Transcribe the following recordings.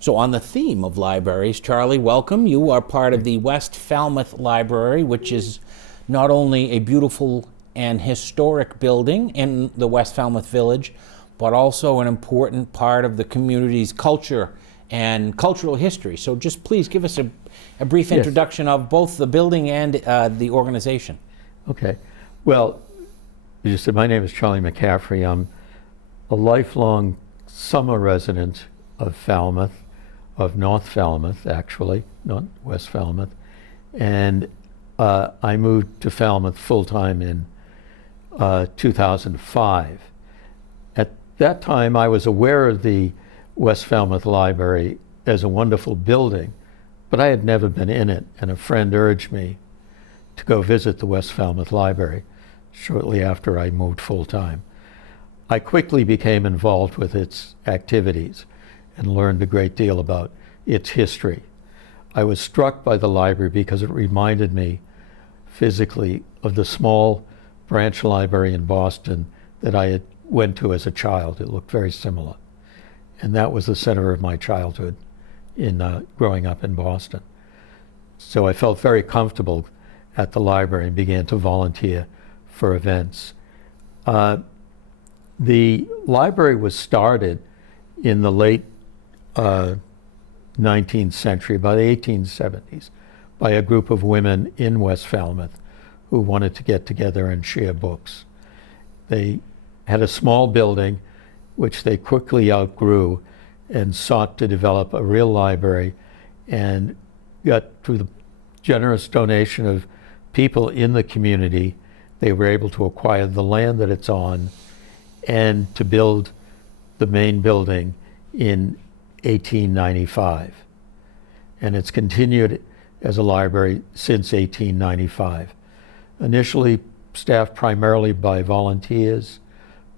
So on the theme of libraries, Charlie, welcome. You are part of the West Falmouth Library, which is not only a beautiful and historic building in the West Falmouth Village, but also an important part of the community's culture and cultural history. So just please give us a brief introduction of both the building and the organization. Okay. Well, you said my name is Charlie McCaffrey. I'm a lifelong summer resident of Falmouth, of North Falmouth, actually, not West Falmouth. And I moved to Falmouth full-time in 2005. At that time, I was aware of the West Falmouth Library as a wonderful building, but I had never been in it, and a friend urged me to go visit the West Falmouth Library shortly after I moved full-time. I quickly became involved with its activities and learned a great deal about its history. I was struck by the library because it reminded me physically of the small branch library in Boston that I had went to as a child. It looked very similar. And that was the center of my childhood in growing up in Boston. So I felt very comfortable at the library and began to volunteer for events. The library was started in the late 19th century, by the 1870s, by a group of women in West Falmouth who wanted to get together and share books. They had a small building, which they quickly outgrew and sought to develop a real library, and got, through the generous donation of people in the community, they were able to acquire the land that it's on and to build the main building in 1895. And it's continued as a library since 1895. Initially staffed primarily by volunteers,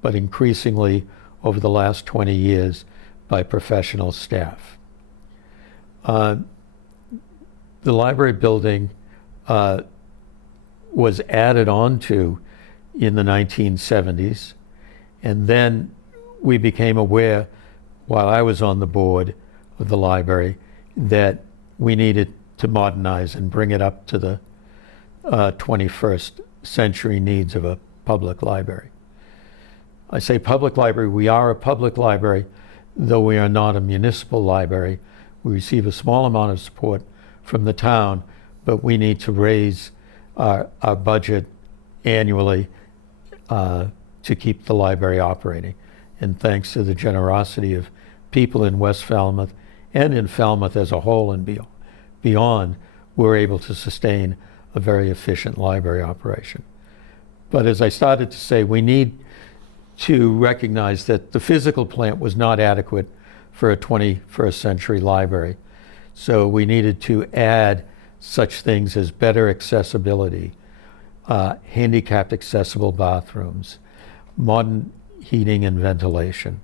but increasingly over the last 20 years by professional staff. The library building was added on to in the 1970s, and then we became aware, while I was on the board of the library, that we needed to modernize and bring it up to the 21st century needs of a public library. I say public library, we are a public library, though we are not a municipal library. We receive a small amount of support from the town, but we need to raise our budget annually to keep the library operating. And thanks to the generosity of people in West Falmouth and in Falmouth as a whole and beyond, we're able to sustain a very efficient library operation. But as I started to say, we need to recognize that the physical plant was not adequate for a 21st century library. So we needed to add such things as better accessibility, handicapped accessible bathrooms, modern heating and ventilation,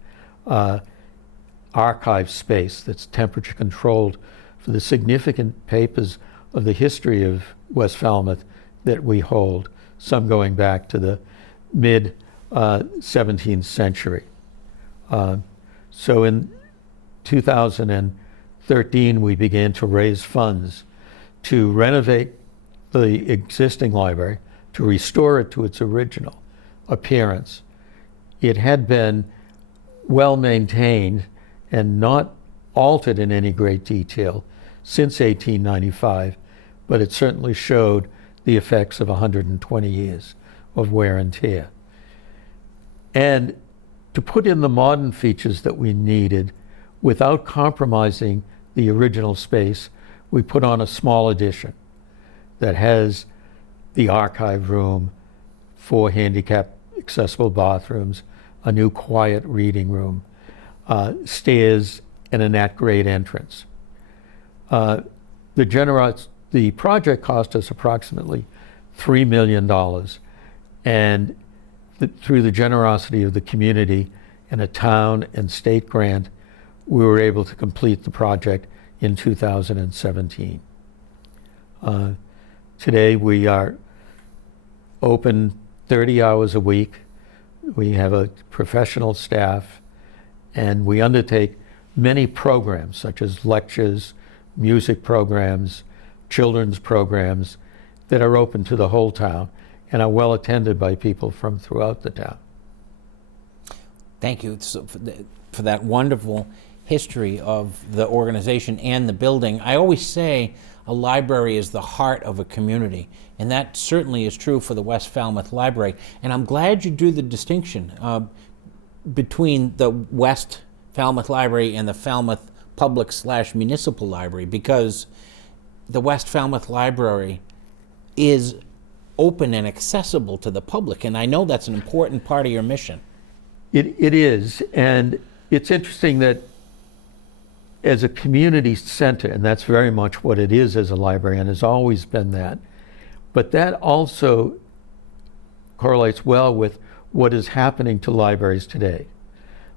archive space that's temperature controlled for the significant papers of the history of West Falmouth that we hold, some going back to the mid 17th century. So in 2013, we began to raise funds to renovate the existing library, to restore it to its original appearance. It had been well maintained and not altered in any great detail since 1895, but it certainly showed the effects of 120 years of wear and tear. And to put in the modern features that we needed without compromising the original space, we put on a small addition that has the archive room, 4 handicapped accessible bathrooms, a new quiet reading room, stairs, and an at-grade entrance. The project cost us approximately $3 million, and through the generosity of the community and a town and state grant, we were able to complete the project in 2017. Today we are open 30 hours a week. We have a professional staff, and we undertake many programs, such as lectures, music programs, children's programs, that are open to the whole town and are well attended by people from throughout the town. Thank you for that wonderful history of the organization and the building. I always say a library is the heart of a community, and that certainly is true for the West Falmouth Library. And I'm glad you drew the distinction between the West Falmouth Library and the Falmouth Public/Municipal Library, because the West Falmouth Library is open and accessible to the public, and I know that's an important part of your mission. It is, and it's interesting that as a community center, and that's very much what it is as a library and has always been that, but that also correlates well with what is happening to libraries today.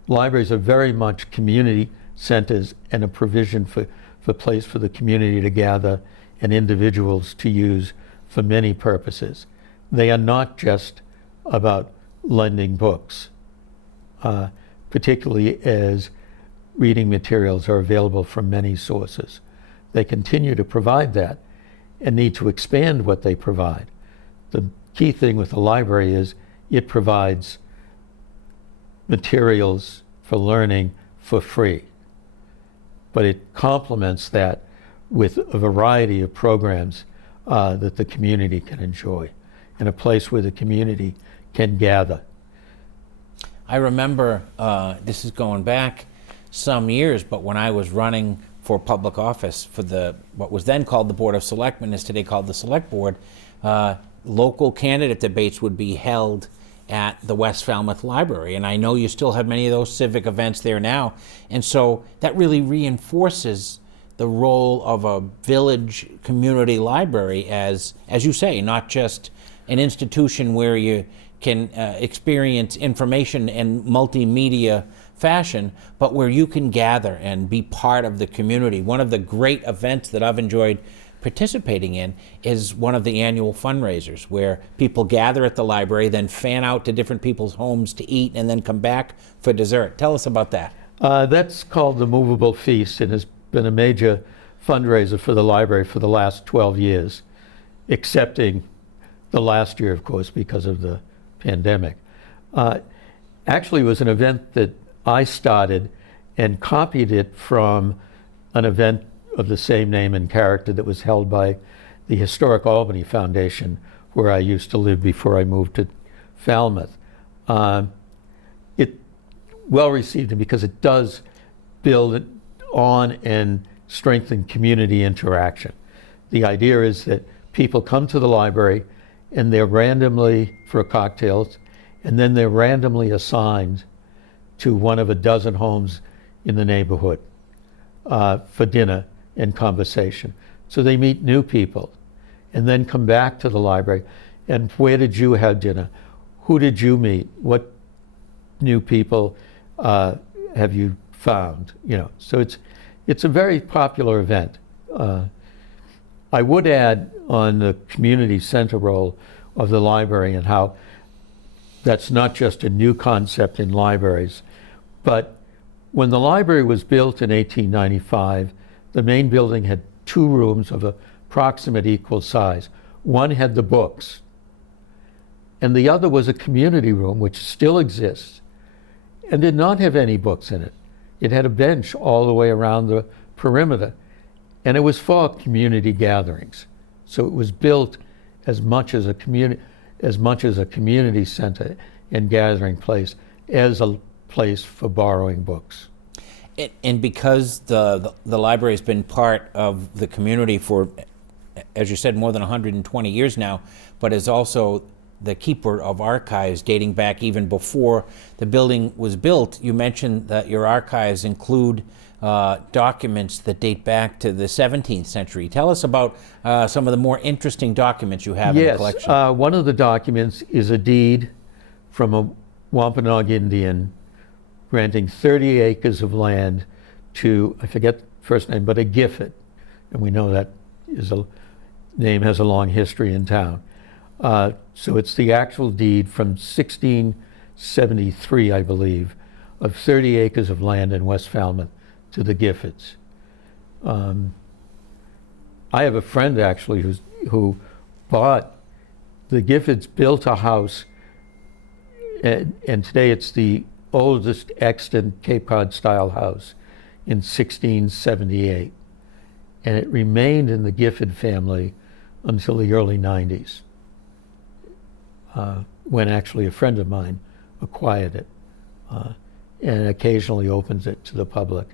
Libraries are very much community centers and a provision for place for the community to gather and individuals to use for many purposes. They are not just about lending books, particularly as reading materials are available from many sources. They continue to provide that and need to expand what they provide. The key thing with the library is it provides materials for learning for free, but it complements that with a variety of programs that the community can enjoy, and a place where the community can gather. I remember, this is going back some years, but when I was running for public office for what was then called the Board of Selectmen, is today called the Select Board, local candidate debates would be held at the West Falmouth Library. And I know you still have many of those civic events there now. And so that really reinforces the role of a village community library as you say, not just an institution where you can experience information in multimedia fashion, but where you can gather and be part of the community. One of the great events that I've enjoyed participating in is one of the annual fundraisers, where people gather at the library, then fan out to different people's homes to eat, and then come back for dessert. Tell us about that. That's called the Movable Feast, and has been a major fundraiser for the library for the last 12 years, excepting the last year, of course, because of the pandemic. Actually, it was an event that I started and copied it from an event of the same name and character that was held by the Historic Albany Foundation, where I used to live before I moved to Falmouth. It well received because it does build on and strengthen community interaction. The idea is that people come to the library and they're randomly for cocktails, and then they're randomly assigned to one of a dozen homes in the neighborhood for dinner and conversation. So they meet new people and then come back to the library. And where did you have dinner? Who did you meet? What new people have you found? So it's a very popular event. I would add on the community center role of the library and how that's not just a new concept in libraries, but when the library was built in 1895, the main building had two rooms of approximate equal size. One had the books, and the other was a community room, which still exists, and did not have any books in it. It had a bench all the way around the perimeter, and it was for community gatherings. So it was built as much as a community center and gathering place as a place for borrowing books. And because the library has been part of the community for, as you said, more than 120 years now, but is also the keeper of archives dating back even before the building was built. You mentioned that your archives include documents that date back to the 17th century. Tell us about some of the more interesting documents you have in the collection. Yes, one of the documents is a deed from a Wampanoag Indian granting 30 acres of land to, I forget the first name, but a Gifford. And we know that name has a long history in town. So it's the actual deed from 1673, I believe, of 30 acres of land in West Falmouth to the Giffords. I have a friend actually who bought, the Giffords built a house, and today it's the oldest extant Cape Cod style house in 1678. And it remained in the Gifford family until the early 90s, when actually a friend of mine acquired it and occasionally opens it to the public.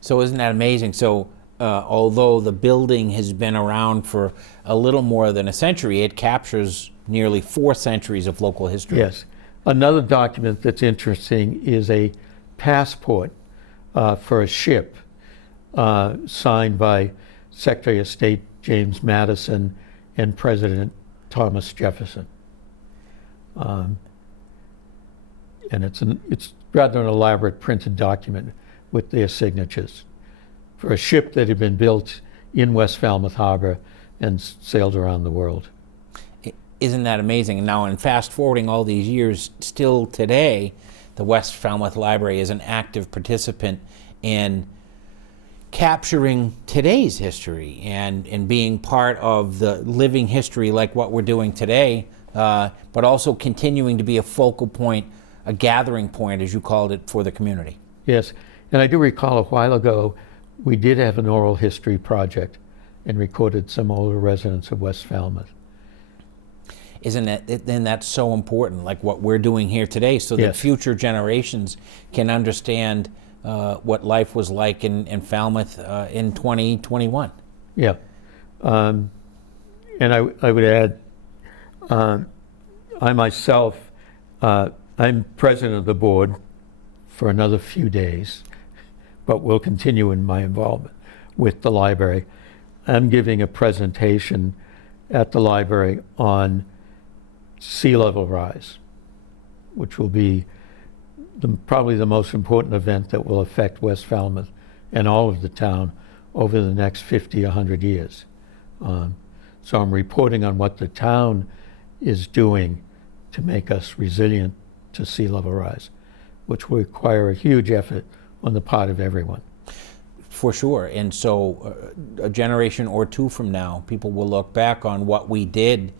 So isn't that amazing? So although the building has been around for a little more than a century, it captures nearly 4 centuries of local history. Yes. Another document that's interesting is a passport for a ship signed by Secretary of State James Madison and President Thomas Jefferson. And it's rather an elaborate printed document with their signatures for a ship that had been built in West Falmouth Harbor and sailed around the world. Isn't that amazing? And now, in fast forwarding all these years, still today, the West Falmouth Library is an active participant in capturing today's history and being part of the living history like what we're doing today, but also continuing to be a focal point, a gathering point, as you called it, for the community. Yes, and I do recall a while ago, we did have an oral history project and recorded some older residents of West Falmouth. Isn't that, then that's so important, like what we're doing here today, so that Yes. future generations can understand what life was like in Falmouth in 2021. Yeah. And I would add, I myself, I'm president of the board for another few days, but will continue in my involvement with the library. I'm giving a presentation at the library on sea level rise, which will be probably the most important event that will affect West Falmouth and all of the town over the next 50, 100 years. So I'm reporting on what the town is doing to make us resilient to sea level rise, which will require a huge effort on the part of everyone. For sure. And so a generation or two from now, people will look back on what we did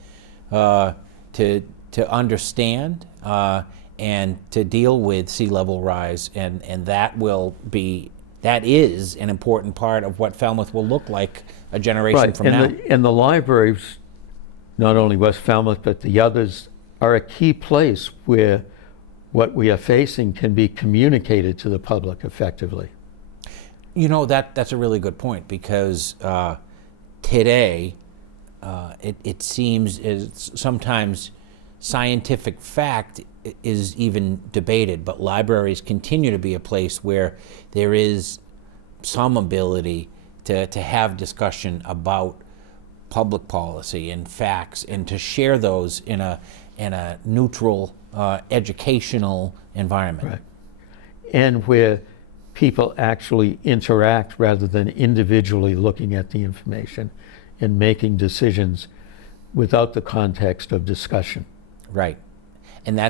to understand and to deal with sea level rise, and that is an important part of what Falmouth will look like a generation from now. And the libraries, not only West Falmouth, but the others, are a key place where what we are facing can be communicated to the public effectively. You know, that's a really good point, because today it seems as sometimes scientific fact is even debated, but libraries continue to be a place where there is some ability to have discussion about public policy and facts, and to share those in a neutral educational environment. Right. And where people actually interact rather than individually looking at the information and making decisions without the context of discussion. Right. And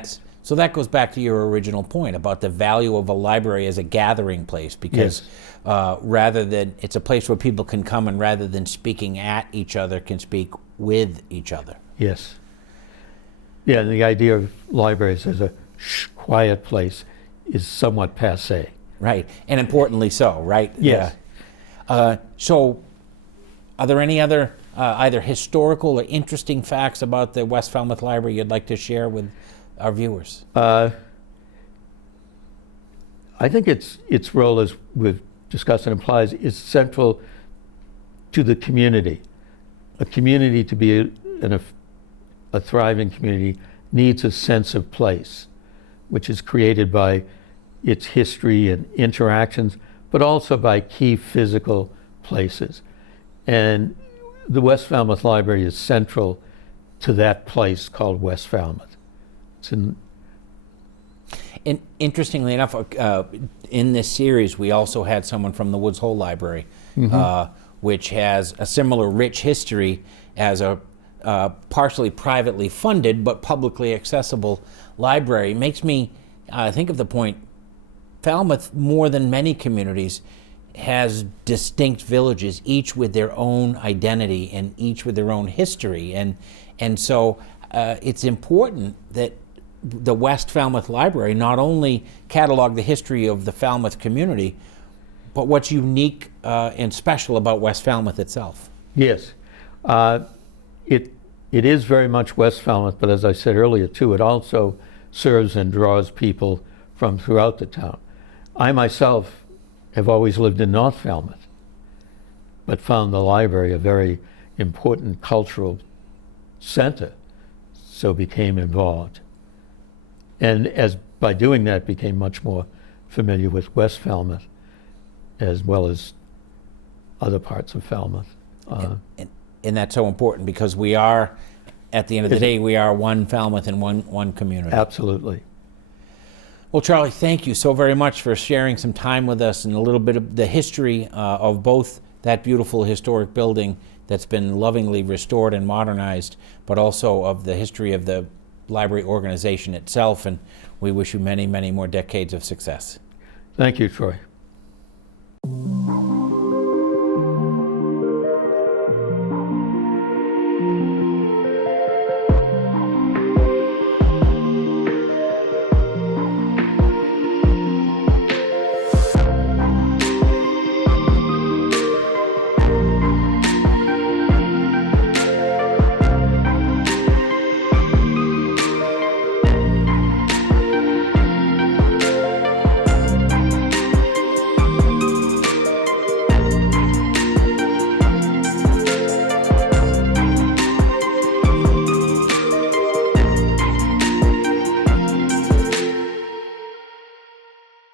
so that goes back to your original point about the value of a library as a gathering place, because rather than, it's a place where people can come, and rather than speaking at each other, can speak with each other. Yes. Yeah, and the idea of libraries as a quiet place is somewhat passé. Right, and importantly so, right? Yes. So are there any other either historical or interesting facts about the West Falmouth Library you'd like to share with our viewers? I think its role, as we've discussed and implies, is central to the community. A community, to be a thriving community, needs a sense of place, which is created by its history and interactions, but also by key physical places. And the West Falmouth Library is central to that place called West Falmouth. And interestingly enough, in this series, we also had someone from the Woods Hole Library, which has a similar rich history as a partially privately funded but publicly accessible library. Makes me think of the point, Falmouth, more than many communities, has distinct villages, each with their own identity and each with their own history. And so it's important that the West Falmouth Library not only catalog the history of the Falmouth community, but what's unique and special about West Falmouth itself. Yes. It is very much West Falmouth, but as I said earlier too, it also serves and draws people from throughout the town. I myself have always lived in North Falmouth, but found the library a very important cultural center, so became involved. And as by doing that, became much more familiar with West Falmouth, as well as other parts of Falmouth. And that's so important because we are, at the end of the day, we are one Falmouth and one community. Absolutely. Well, Charlie, thank you so very much for sharing some time with us and a little bit of the history of both that beautiful historic building that's been lovingly restored and modernized, but also of the history of the library organization itself. And we wish you many, many more decades of success. Thank you, Troy.